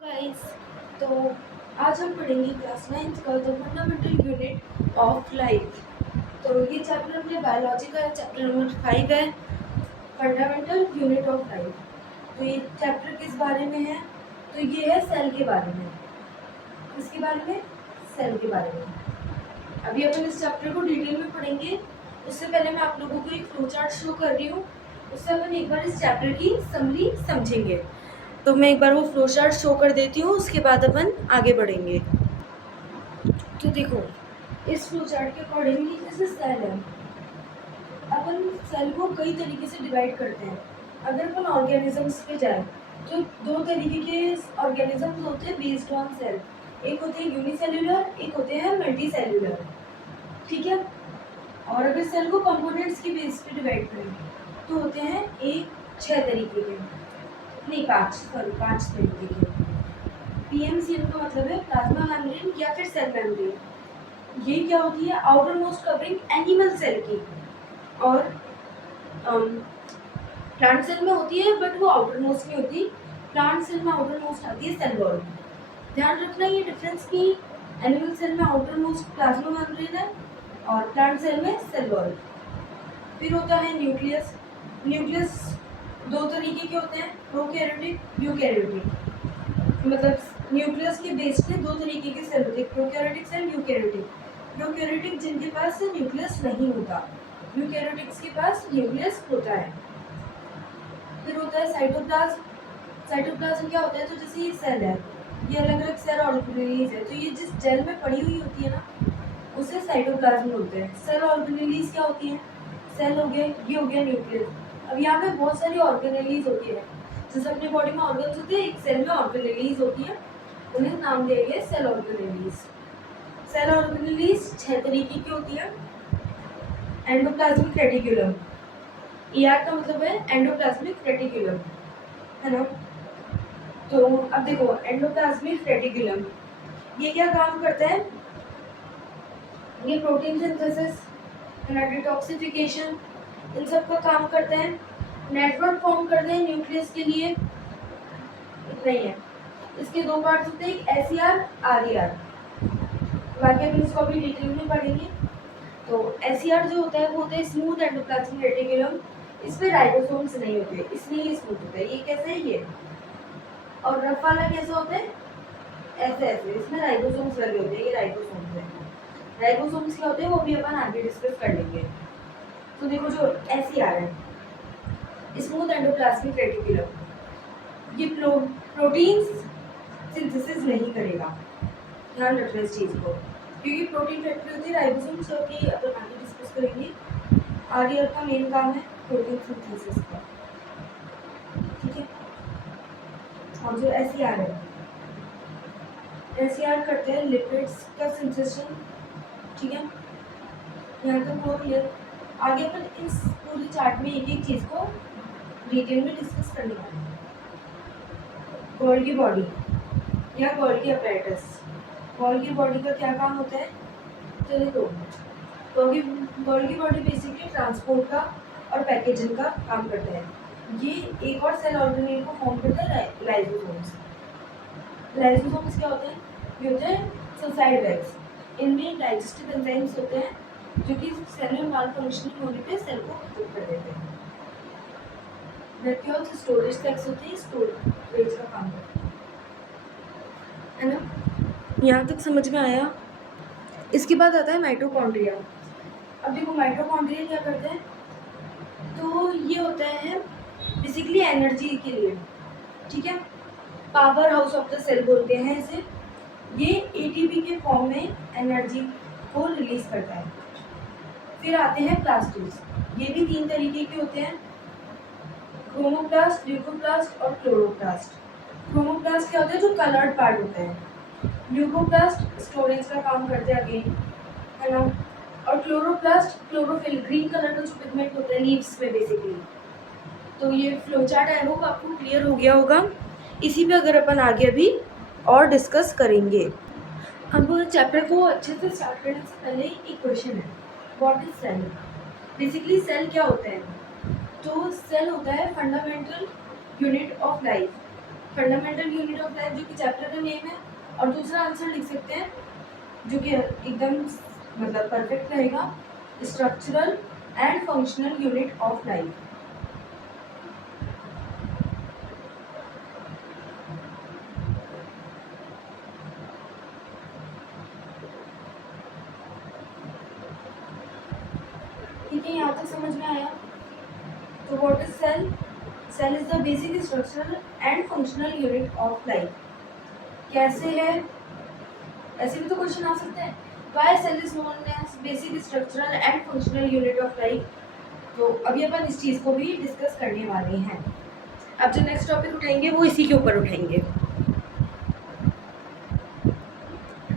Guys, तो आज हम पढ़ेंगे क्लास 9th का the fundamental unit of life. तो ये चैप्टर अपने बायोलॉजी का है, चैप्टर नंबर 5 है, फंडामेंटल यूनिट ऑफ लाइफ। तो ये चैप्टर किस बारे में है? तो ये है सेल के बारे में। किसके बारे में? सेल के बारे में। अभी अपन इस चैप्टर को डिटेल में पढ़ेंगे। उससे पहले मैं आप लोगों को एक फ्लो चार्ट शो कर रही हूँ। उससे अपन एक बार इस चैप्टर की समरी समझेंगे। तो मैं एक बार वो फ्लो चार्ट शो कर देती हूँ, उसके बाद अपन आगे बढ़ेंगे। तो देखो, इस फ्लो चार्ट के अकॉर्डिंगली जैसे सेल है, अपन सेल को कई तरीके से डिवाइड करते हैं। अगर अपन ऑर्गेनिजम्स पे जाए तो दो तरीके के ऑर्गेनिजम्स होते हैं बेस्ड ऑन सेल। एक होते हैं यूनिसेल्यूलर, एक होते हैं मल्टी सेल्यूलर। ठीक है। और अगर सेल को कंपोनेंट्स की बेस पे डिवाइड करें तो होते हैं एक 6 तरीके के, नहीं 5 तरीके के। पीएमसीएम का मतलब है प्लाज्मा मेम्ब्रेन या फिर सेल मेम्ब्रेन। ये क्या होती है? Outer most covering animal cell की, और प्लांट सेल में होती है बट वो आउटर मोस्ट नहीं होती। प्लांट सेल में आउटर मोस्ट आती है सेल वॉल। ध्यान रखना ये डिफरेंस की एनिमल सेल में आउटर मोस्ट प्लाज्मा मेम्ब्रेन है और प्लांट सेल में सेल वॉल। फिर होता है न्यूक्लियस। न्यूक्लियस दो तरीके के होते हैं, प्रोकैरियोटिक, यूकैरियोटिक। मतलब न्यूक्लियस के बेस पे दो तरीके के सेल होते हैं, प्रोकैरियोटिक सेल, यूकैरियोटिक। प्रोकैरियोटिक जिनके पास न्यूक्लियस नहीं होता, यूकैरियोटिक्स के पास न्यूक्लियस होता है। फिर होता है साइटोप्लाज्म। साइटोप्लाज्म क्या होता है? तो जैसे ये सेल है, ये अलग अलग सेल ऑर्गेनेलीज है, तो ये जिस जेल में पड़ी हुई होती है ना, उसे साइटोप्लाज्म बोलते हैं। सेल ऑर्गेनेलीज क्या होती है? सेल हो गया, ये हो गया न्यूक्लियस। अब यहाँ पे बहुत सारी ऑर्गेनेलीज होती है। जैसे अपनी बॉडी में ऑर्गन्स होते हैं, एक सेल में ऑर्गेनेलीज होती है, उन्हें नाम दिया गया सेल ऑर्गेनेलीज। सेल ऑर्गेनेलीज 6 तरीके की होती है। एंडोप्लाज्मिक रेटिकुलम, ईआर का मतलब है एंडोप्लाज्मिक रेटिकुलम, है ना। तो अब देखो, एंडोप्लाज्मिक रेटिकुलम ये क्या काम करता है? ये प्रोटीन सिंथेसिस, डिटॉक्सिफिकेशन, इन सब का काम करते हैं। नेटवर्क फॉर्म करते हैं न्यूक्लियस के लिए। इतना ही है। इसके दो पार्ट्स होते हैं, एक एसईआर, आरईआर। बाकी अपन इसको अभी डिटेल में पढ़ेंगे। तो एसईआर जो होता है वो होता है स्मूथ एंडोप्लाज्मिक रेटिकुलम। इस पे राइबोसोम्स नहीं होते, इसलिए ये स्मूथ होता है। ये कैसे है ये? और रफ वाला कैसा होता है? ऐसे ऐसे, इसमें राइबोसोम्स लगे होते हैं, ये राइबोसोम्स है। राइबोसोम्स क्या होते हैं वो भी अपन आगे डिस्कस कर लेंगे। तो देखो, जो एसईआर है, स्मूथ एंडोप्लाज्मिक रेटिकुलम, ये प्रोटीन्स सिंथेसिस नहीं करेगा। ध्यान रखना इस चीज़ को, क्योंकि प्रोटीन फैक्ट्री होती है राइबोसोम्स, जो कि अपन आगे डिस्कस करेंगे। आरईआर का मेन काम है प्रोटीन सिंथेसिस का। ठीक है। और जो एसईआर है, एसईआर करते हैं लिपिड्स का सिंथेसिस। ठीक है, यहाँ तक हो क्लियर। आगे अपन इस पूरी चार्ट में एक एक चीज़ को डिटेल में डिस्कस करने वाले हैं। गोल्गी बॉडी या गोल्गी अपैरेटस। गोल्गी बॉडी का क्या काम होता है? तो देखो, गोल्गी बॉडी बेसिकली ट्रांसपोर्ट का और पैकेजिंग का काम करता है। ये एक और सेल ऑर्गेनेल को फॉर्म करता है, लाइसोसोम्स। लाइसोसोम्स क्या होते हैं? ये होते हैं सुसाइड बैग्स। इनमें डाइजेस्टिव एंजाइम्स होते हैं जो कि सेलुलर मालफंक्शनिंग होने पे सेल को खत्म कर देते हैं। ब्रैकियोल्स स्टोरेज टैक्स होते हैं, स्टोरेज का काम करते हैं, है ना। यहाँ तक समझ में आया? इसके बाद आता है माइटोकॉन्ड्रिया। अब देखो, माइटोकॉन्ड्रिया क्या करते हैं? तो ये होता है बेसिकली एनर्जी के लिए। ठीक है, power house of the cell बोलते हैं इसे। ये एटीपी के फॉर्म में एनर्जी को रिलीज करता है। फिर आते हैं प्लास्टिड्स। ये भी 3 तरीके के होते हैं, क्रोमोप्लास्ट, ल्यूकोप्लास्ट और क्लोरोप्लास्ट। क्रोमोप्लास्ट क्या होता है? जो कलर्ड पार्ट होता है। ल्यूकोप्लास्ट स्टोरेज का काम करते हैं अगेन, है ना। और क्लोरोप्लास्ट क्लोरोफिल, ग्रीन कलर का जो पिगमेंट होता है लीव्स में बेसिकली। तो ये फ्लो चार्ट आई होप आपको क्लियर हो गया होगा। इसी पे अगर अपन आगे अभी और डिस्कस करेंगे। अब चैप्टर को अच्छे से स्टार्ट करने से पहले एक क्वेश्चन है, what is cell? Basically cell क्या होता है? तो सेल होता है fundamental unit of life. Fundamental unit of life जो कि चैप्टर का नेम है, और दूसरा आंसर लिख सकते हैं जो कि एकदम मतलब परफेक्ट रहेगा, structural and functional unit of life. ठीक है, यहाँ तक समझ में आया? तो what is cell? Cell is the basic structural and functional unit of life. कैसे है? ऐसे भी तो क्वेश्चन आ सकते हैं, why cell is known as basic structural and functional unit of life. तो अभी अपन इस चीज़ को भी डिस्कस करने वाले हैं। अब जो नेक्स्ट टॉपिक उठाएंगे वो इसी के ऊपर उठाएंगे।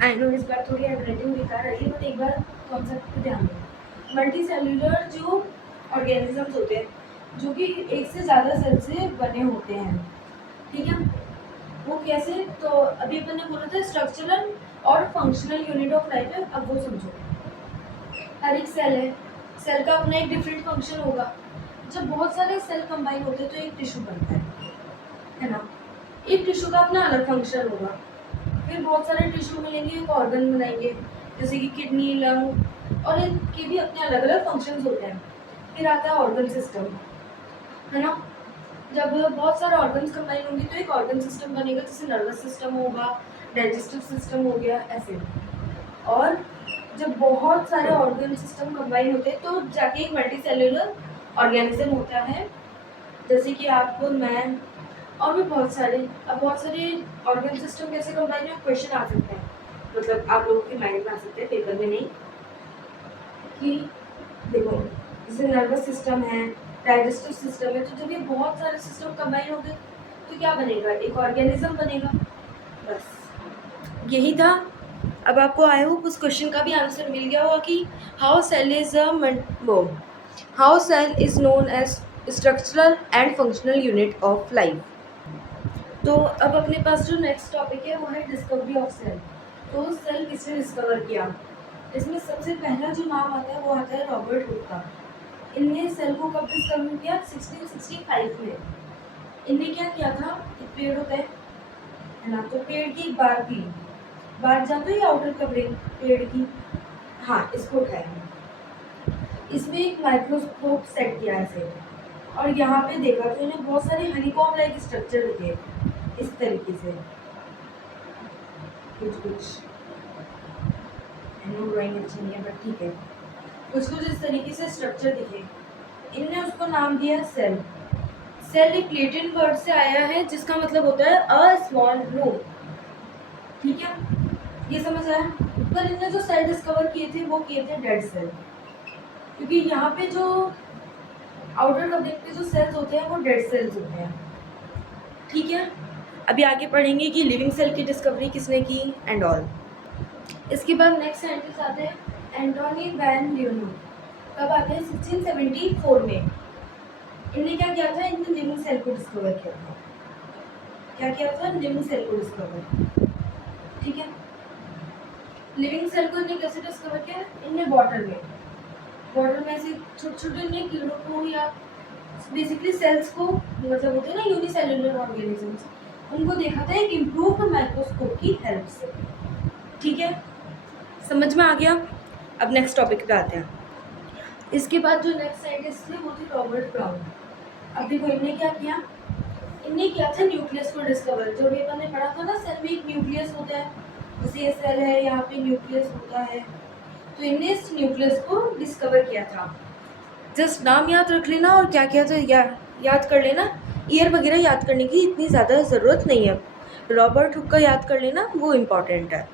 आई नो इस बार थोड़ी हैंडराइटिंग बेकार रही है, बट एक बार कॉन्सेप्ट पे ध्यान दें। मल्टी सेल्यूलर जो ऑर्गेनिजम्स होते हैं जो कि एक से ज़्यादा सेल से बने होते हैं, ठीक है, वो कैसे? तो अभी अपन ने बोला था स्ट्रक्चरल और फंक्शनल यूनिट ऑफ लाइफ है। अब वो समझो, हर एक सेल है, सेल का अपना एक डिफरेंट फंक्शन होगा। जब बहुत सारे सेल कंबाइन होते हैं तो एक टिश्यू बनता है ना। एक टिश्यू का अपना अलग फंक्शन होगा, फिर बहुत सारे टिश्यू मिलेंगे, एक ऑर्गन बनाएंगे, जैसे कि किडनी, लंग, और इनके भी अपने अलग अलग फंक्शंस होते हैं। फिर आता है ऑर्गन सिस्टम, है ना। जब बहुत सारे ऑर्गन्स कंबाइन होंगे तो एक ऑर्गन सिस्टम बनेगा, जैसे नर्वस सिस्टम होगा, डाइजेस्टिव सिस्टम हो गया, ऐसे। और जब बहुत सारे ऑर्गन सिस्टम कंबाइन होते हैं तो जाके एक मल्टी सेल्यूलर ऑर्गेनिज्म होता है, जैसे कि आपको, मैं, और भी बहुत सारे। अब बहुत सारे ऑर्गन सिस्टम कैसे कंबाइन है, क्वेश्चन आ सकते हैं, मतलब आप लोगों के माइंड में आ सकते हैं, पेपर में नहीं। कि देखो, जैसे नर्वस सिस्टम है, डाइजेस्टिव सिस्टम है, तो जब ये बहुत सारे सिस्टम कंबाइन हो गए तो क्या बनेगा? एक ऑर्गेनिज्म बनेगा। बस यही था। अब आपको आई होप उस क्वेश्चन का भी आंसर मिल गया होगा कि how cell is known as structural and functional unit of life. तो अब अपने पास जो नेक्स्ट टॉपिक है वो है डिस्कवरी ऑफ सेल। तो सेल किसने डिस्कवर किया? इसमें सबसे पहला जो नाम आता है वो आता है रॉबर्ट हुक का। इनने सेल को कब डिस्कवर किया? 1665 में। इनने क्या किया था, एक पेड़ होता है ना, तो पेड़ की एक बार जानते हो, आउटर कवरिंग पेड़ की, हाँ, इसको उठाया, इसमें एक माइक्रोस्कोप सेट किया ऐसे, और यहाँ पे देखा तो इन्हें बहुत सारे हनीकॉम लाइक स्ट्रक्चर दिखे इस तरीके से, कुछ ड्राइंग अच्छी नहीं है बट ठीक है, कुछ इस तरीके से स्ट्रक्चर दिखे। इनने उसको नाम दिया सेल। सेल एक लैटिन वर्ड से आया है जिसका मतलब होता है अ स्मॉल रूम, ठीक है, ये समझ आया। पर इनने जो सेल डिस्कवर किए थे वो किए थे डेड सेल, क्योंकि यहाँ पे जो आउटर कवरिंग पे जो सेल्स होते हैं वो डेड सेल्स होते हैं, ठीक है। अभी आगे पढ़ेंगे कि लिविंग सेल की डिस्कवरी किसने की एंड ऑल। इसके बाद नेक्स्ट साइंटिस्ट आते हैं एंटोनी वैन ल्यूनी। कब आते हैं? 1674 में। इनने क्या किया था? इनने लिविंग सेल को डिस्कवर किया था। क्या किया था? लिविंग सेल को डिस्कवर, ठीक है। लिविंग सेल को इन्हें कैसे डिस्कवर किया? इनने वाटर में ऐसे छोटे छोटे इन्हें कीड़ों को या बेसिकली सेल्स को, मतलब होते हैं ना यूनिसेल्युलर ऑर्गेनिजम्स, उनको देखा था एक इम्प्रूव्ड माइक्रोस्कोप की हेल्प से, ठीक है, समझ में आ गया। अब नेक्स्ट टॉपिक पे आते हैं। इसके बाद जो नेक्स्ट साइंटिस्ट थे वो थे रॉबर्ट ब्राउन। अब देखो इनने क्या किया? इनने किया था न्यूक्लियस को डिस्कवर। जो भी अपन ने पढ़ा था ना, सेल में एक न्यूक्लियस होता है, जैसे ये सेल है, यहाँ पे न्यूक्लियस होता है, तो इनने इस न्यूक्लियस को डिस्कवर किया था। जस्ट नाम याद रख लेना और क्या किया था याद कर लेना। ईयर वगैरह याद करने की इतनी ज़्यादा ज़रूरत नहीं है, रॉबर्ट हुक का याद कर लेना, वो इम्पॉर्टेंट है।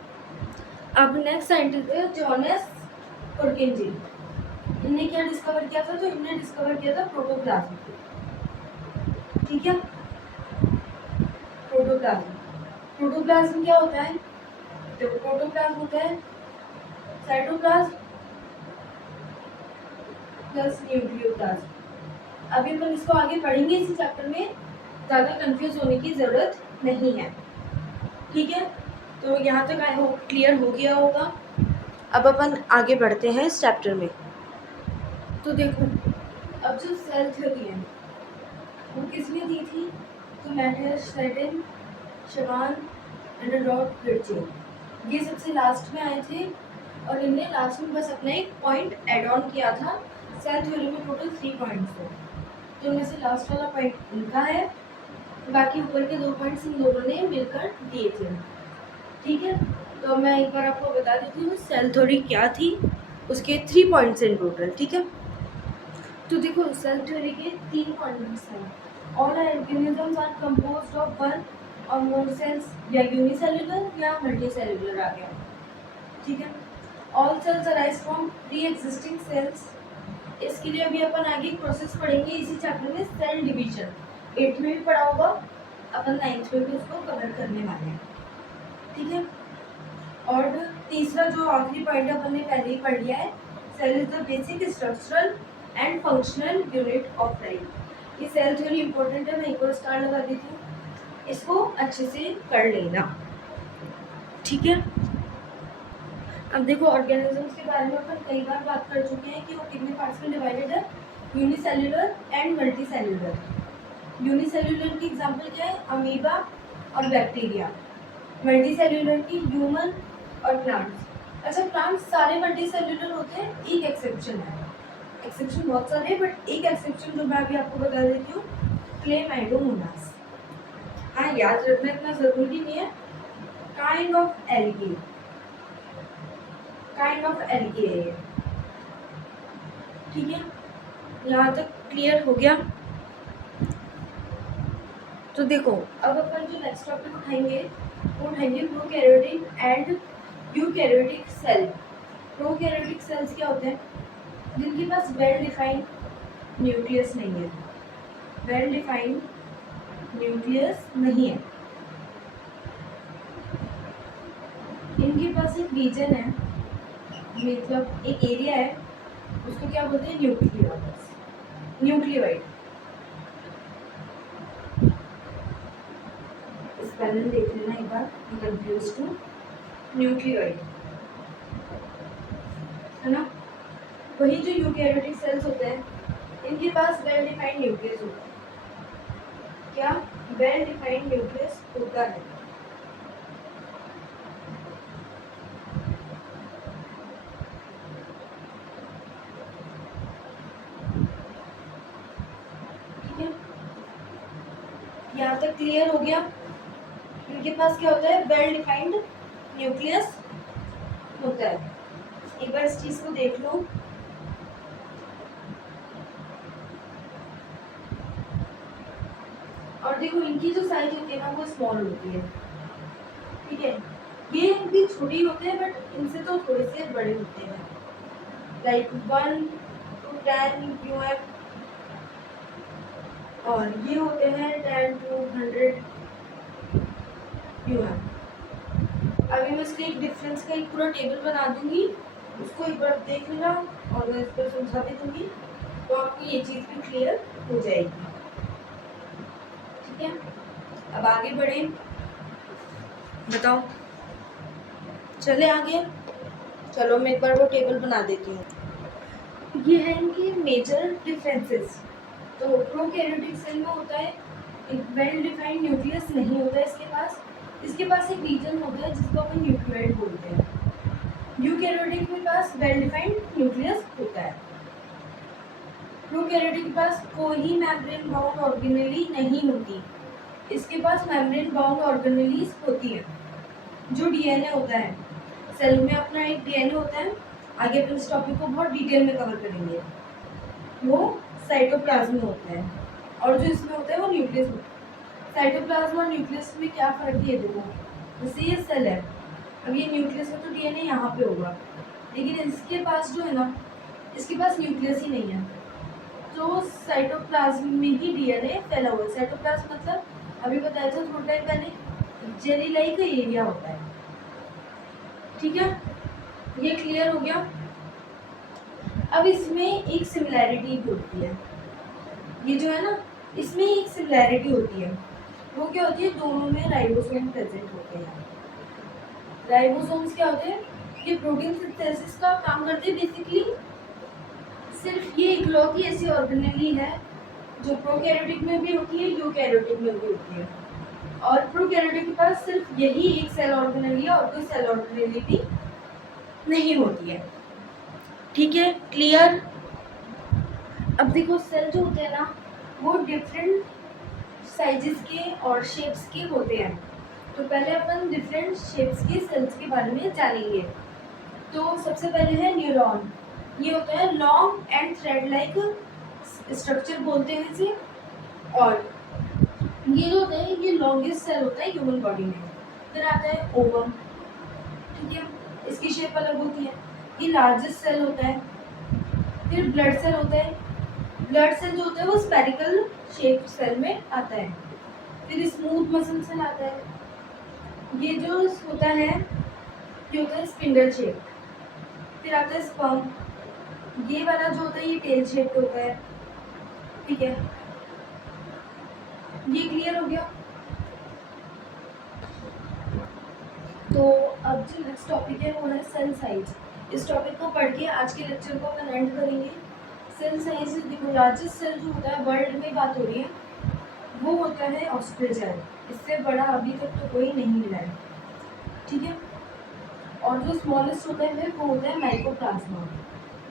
अब नेक्स्ट साइंटिस्ट है जॉनेस पर्किंजी। इनने क्या डिस्कवर किया था? तो इनने डिस्कवर किया था प्रोटोप्लाज्म, ठीक है। प्रोटोप्लाज्म क्या होता है? तो प्रोटोप्लाज्म होता है साइटोप्लाज्म प्लस न्यूक्लियोप्लाज्म। अभी अपन इसको आगे पढ़ेंगे इसी चैप्टर में, ज़्यादा कंफ्यूज होने की ज़रूरत नहीं है, ठीक है। तो यहाँ तक आई होप क्लियर हो गया होगा। अब अपन आगे बढ़ते हैं इस चैप्टर में। तो देखो, अब जो सेल थ्योरी है वो किसने दी थी? तो Matthews Seddon Shawan and Rod Ridge, ये सबसे लास्ट में आए थे और इनने लास्ट में बस अपना एक पॉइंट ऐड ऑन किया था। सेल थ्योरी में टोटल 3 पॉइंट्स थे, तो उनमें से लास्ट वाला पॉइंट इनका है, बाकी ऊपर के 2 पॉइंट्स इन दोनों ने मिलकर दिए थे। ठीक है, तो मैं एक बार आपको बता देती हूँ सेल थ्योरी क्या थी, उसके 3 पॉइंट्स इन टोटल। ठीक है, तो देखो सेल थ्योरी के 3 पॉइंट्स हैं। All organisms are composed of one और मोर सेल्स, या यूनिसेल्युलर या मल्टीसेल्युलर आ गया। ठीक है, all cells arise from pre existing cells. इसके लिए अभी अपन आगे एक प्रोसेस पढ़ेंगे इसी चैप्टर में, सेल डिवीजन 8th में भी पढ़ा होगा, अपन 9th में भी उसको कवर करने वाले हैं। ठीक है, और तीसरा जो आखिरी पॉइंट अपन ने पहले ही पढ़ लिया है, cell is the basic structural and functional unit of life. ये सेल थ्योरी इंपॉर्टेंट है, मैं एक और स्टार लगा देती हूँ, इसको अच्छे से कर लेना। ठीक है, अब देखो ऑर्गेनिजम्स के बारे में अपन कई बार बात कर चुके हैं कि वो कितने पार्ट्स में डिवाइडेड है, यूनिसेल्युलर एंड मल्टीसेल्युलर। यूनिसेल्युलर की एग्जांपल क्या है, अमीबा और बैक्टीरिया। मल्टीसेल्युलर की ह्यूमन और प्लांट्स। अच्छा, प्लांट्स सारे मल्टीसेल्युलर होते हैं, एक एक्सेप्शन है, एक्सेप्शन बहुत सारे हैं बट एक एक्सेप्शन जो मैं अभी आपको बता देती हूँ, क्लेमाइडोमोनास। हाँ, याद रखना इतना जरूरी नहीं है। Kind of algae, kind of algae है ये। ठीक है, यहाँ तक क्लियर हो गया। तो देखो अब अपन जो नेक्स्ट टॉपिक उठाएंगे वो उठाएंगे prokaryotic and eukaryotic cell. Prokaryotic cells क्या होते हैं, जिनके पास वेल डिफाइंड न्यूक्लियस नहीं है, वेल डिफाइंड न्यूक्लियस नहीं है। इनके पास एक रीजन है, मतलब एक एरिया है, उसको क्या बोलते हैं, न्यूक्लियस, न्यूक्लियोइड। स्पेलिंग देख लेना एक बार, कंफ्यूज टू, न्यूक्लियोइड है ना। वही जो यूकैरियोटिक सेल्स होते हैं, इनके पास वेल डिफाइंड न्यूक्लियस होता है। क्या वेल डिफाइंड न्यूक्लियस होता है। ठीक है, यहाँ तक क्लियर हो गया। इनके पास क्या होता है, वेल डिफाइंड न्यूक्लियस होता है। एक बार इस चीज को देख लो। और देखो इनकी जो साइज होती है ना वो स्मॉल होती है। ठीक है, ये भी छोटी होते हैं बट इनसे तो थोड़े से बड़े होते हैं, लाइक 1 to 10 UM, और ये होते हैं 10 to 100 UM। अभी मैं इसके एक डिफरेंस का एक पूरा टेबल बना दूंगी, उसको एक बार देख लेना और मैं इस पर समझा भी दूंगी, तो आपको ये चीज़ भी क्लियर हो जाएगी। ठीक है, अब आगे बढ़े, बताओ चले आगे। चलो मैं एक बार वो टेबल बना देती हूँ। ये है इनके मेजर डिफरेंसेस। तो प्रोकैरियोटिक सेल में होता है एक वेल डिफाइंड न्यूक्लियस नहीं होता है इसके पास एक रीजन होता है जिसको अपन न्यूक्लियोइड बोलते हैं। यूकैरियोटिक के पास वेल डिफाइंड न्यूक्लियस होता है। प्रोकैरियोटिक के पास कोई मेम्ब्रेन बाउंड ऑर्गेनेली नहीं होती, इसके पास मेम्ब्रेन बाउंड ऑर्गेनेलीज होती है। जो डीएनए होता है, सेल में अपना एक डीएनए होता है, आगे अपन इस टॉपिक को बहुत डिटेल में कवर करेंगे, वो साइटोप्लाज्म में होता है, और जो इसमें होता है वो न्यूक्लियस होता है। साइटोप्लाज्म और न्यूक्लियस में क्या फर्क है, देखो जैसे ये सेल है, अब ये न्यूक्लियस है तो डीएनए यहाँ पे होगा, लेकिन इसके पास जो है ना, इसके पास न्यूक्लियस ही नहीं है, तो साइटोप्लाज्म में ही डीएनए फैला हुआ है। साइटोप्लाज्म मतलब अभी बताया था थोड़ा टाइम पहले, जेली लाइक एरिया होता है। ठीक है, ये क्लियर हो गया। अब इसमें एक सिमिलैरिटी भी होती है, ये जो है ना इसमें एक सिमिलैरिटी होती है, वो क्या होती है, दोनों में राइबोसोम प्रेजेंट होते हैं। राइबोसोम्स क्या होते हैं, ये प्रोटीन सिंथेसिस का काम करते हैं बेसिकली। सिर्फ ये इकलौती ऐसी ऑर्गेनेली है जो प्रोकैरियोटिक में भी होती है, यूकैरियोटिक में भी होती है। और प्रोकैरियोटिक के पास सिर्फ यही एक सेल ऑर्गेनेल है और कोई सेल ऑर्गेनेलिटी नहीं होती है। ठीक है, क्लियर। अब देखो सेल जो होते हैं ना वो डिफरेंट साइजेस के और शेप्स के होते हैं। तो पहले अपन डिफरेंट शेप्स के सेल्स के बारे में जानेंगे। तो सबसे पहले है न्यूरॉन। ये होता है long and thread like structure बोलते हैं इसे। और ये जो होता है ये लॉन्गेस्ट सेल होता है ह्यूमन बॉडी में। फिर आता है ओवम, ठीक है, इसकी शेप अलग होती है, ये लार्जेस्ट सेल होता है। फिर ब्लड सेल होता है। ब्लड सेल जो होता है वो स्पेरिकल शेप सेल में आता है। फिर स्मूथ मसल सेल आता है, ये जो होता है ये होता है स्पिंडल शेप। फिर आता है स्पर्म, ये वाला जो होता है ये टेल शेप होता है। ठीक है, ये क्लियर हो गया। तो अब जो नेक्स्ट टॉपिक है वो है सेल साइज। इस टॉपिक को पढ़ के आज के लेक्चर को अपन एंड करेंगे। सेल साइज देखो, लार्जेस्ट सेल जो होता है वर्ल्ड में बात हो रही है वो होता है ऑस्ट्रेजेल। इससे बड़ा अभी तक तो कोई नहीं मिला है। ठीक है, और जो स्मॉलेस्ट होता है वो होता है माइकोप्लाज्मा।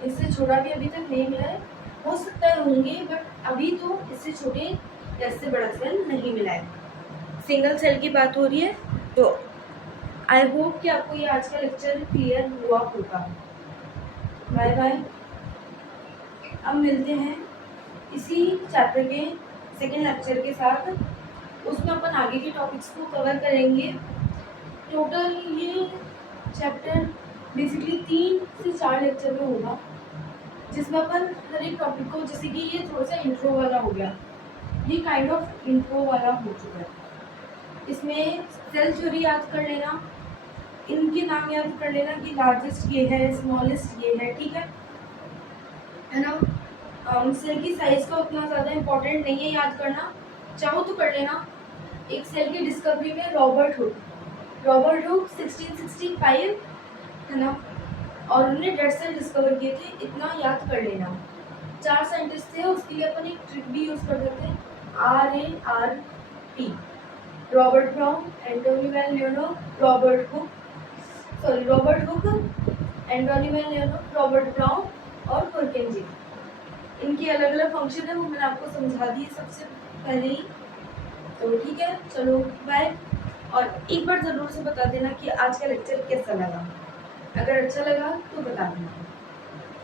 इससे छोटा भी अभी तक नहीं मिला है, हो सकता है होंगे बट अभी तो इससे छोटे या इससे बड़ा सेल नहीं मिला है। सिंगल सेल की बात हो रही है। तो आई होप कि आपको ये आज का लेक्चर क्लियर हुआ होगा। Bye bye. अब मिलते हैं इसी चैप्टर के सेकेंड लेक्चर के साथ। उसमें अपन आगे के टॉपिक्स को कवर करेंगे। टोटल ये चैप्टर बेसिकली 3 से 4 लेक्चर में होगा, जिसमें अपन हर एक टॉपिक को, जैसे कि ये थोड़ा सा इंट्रो वाला हो गया, ये काइंड ऑफ इंट्रो वाला हो चुका है। इसमें सेल थ्योरी याद कर लेना, इनके नाम याद कर लेना कि लार्जेस्ट ये है, स्मॉलेस्ट ये है। ठीक है ना। सेल की साइज का उतना ज़्यादा इम्पोर्टेंट नहीं है याद करना, चाहो तो कर लेना। एक सेल की डिस्कवरी में रॉबर्ट हुक 1665 है ना, और उन्होंने डेड सेल डिस्कवर किए थे, इतना याद कर लेना। 4 साइंटिस्ट थे, उसके लिए अपन एक ट्रिक भी यूज़ कर सकते हैं, RART। Robert Brown, Antonie van Leeuwenhoek, Robert Hooke, Antonie van Leeuwenhoek, Robert Brown और पुरकिंजी। इनके अलग अलग फंक्शन है, वो मैंने आपको समझा दिए सबसे पहले ही। तो ठीक है, चलो बाय। और एक बार ज़रूर से बता देना कि आज का लेक्चर कैसा लगा। अगर अच्छा लगा तो बता देना,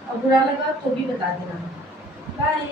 और बुरा लगा तो भी बता देना। बाय।